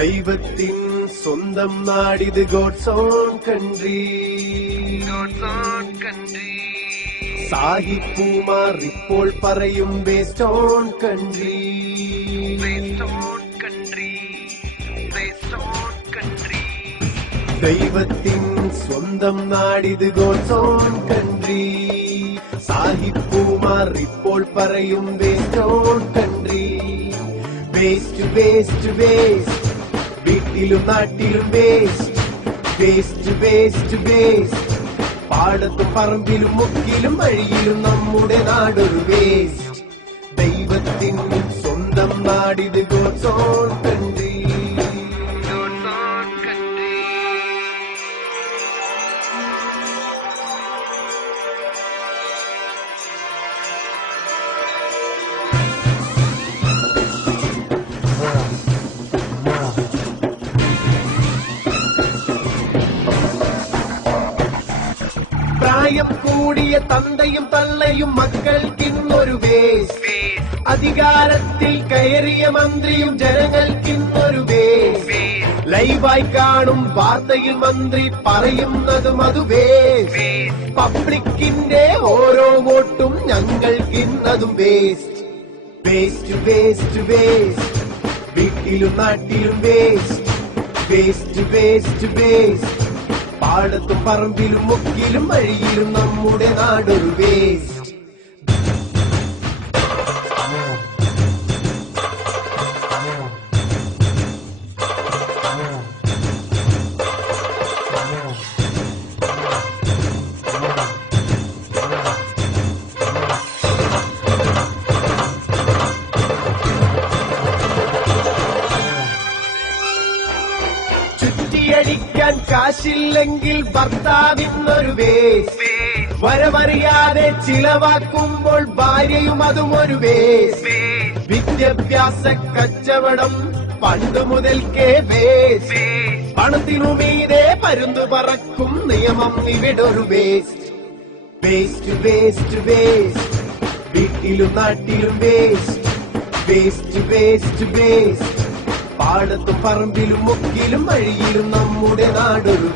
ദൈവത്തിൻ സ്വന്തം നാടിത് ഗോഡ്സ് ഓൺ കൺട്രി സാഹിപ്പൂമാർ ഇപ്പോൾ പറയും വേസ്റ്റ് ഓൺ കൺട്രി ദൈവത്തിൻ സ്വന്തം നാടിത് ഗോഡ്സ് ഓൺ കൺട്രി സാഹിപ്പൂമാർ ഇപ്പോൾ പറയും waste own country waste waste waste വീട്ടിലും നാട്ടിലും വേസ്റ്റ് വേസ്റ്റ് വേസ്റ്റ് പാടത്തും പറമ്പിലും മുക്കിലും വഴിയിലും നമ്മുടെ നാടൊരു വേസ്റ്റ് ദൈവത്തിൻ സ്വന്തം നാടിത് ഗോഡ്സ് പ്രായം കൂടിയ തന്തയും തള്ളയും മക്കൾക്കിന്നൊരു വേസ് അധികാരത്തിൽ കയറിയ മന്ത്രിയും ജനങ്ങൾക്കിന്നൊരു വേസ് ലൈവായി കാണും വാർത്തയിൽ മന്ത്രി പറയുന്നതും അത് വേസ്റ്റ് പബ്ലിക്കിന്റെ ഓരോ വോട്ടും ഞങ്ങൾക്കിന്നതും വേസ്റ്റ് വേസ്റ്റ് വേസ്റ്റ് വേസ്റ്റ് വീട്ടിലും നാട്ടിലും വേസ്റ്റ് വേസ്റ്റ് വേസ്റ്റ് വേസ്റ്റ് പാടത്തും പറമ്പിലും മുക്കിലും വഴിയിലും നമ്മുടെ നാടൊരു വേസ്റ്റ് ചുറ്റിയടിക്കാൻ കാശില്ലെങ്കിൽ ഭർത്താവിന്നൊരു വേസ്. വരവറിയാതെ ചിലവാക്കുമ്പോൾ ഭാര്യയും അതും ഒരു വേസ്. വിദ്യാഭ്യാസ കച്ചവടം പണ്ട് മുതൽക്കേ വേസ്. പണത്തിനുമീതെ പരുന്തു പറക്കും നിയമം ഇവിടൊരു വേസ്റ്റ് വേസ്റ്റ് വേസ്റ്റ് വേസ്റ്റ്. വീട്ടിലും നാട്ടിലും വേസ്റ്റ്. Waste waste waste. പാടത്തും പറമ്പിലും മുക്കിലും വഴിയിലും നമ്മുടെ നാടൊരു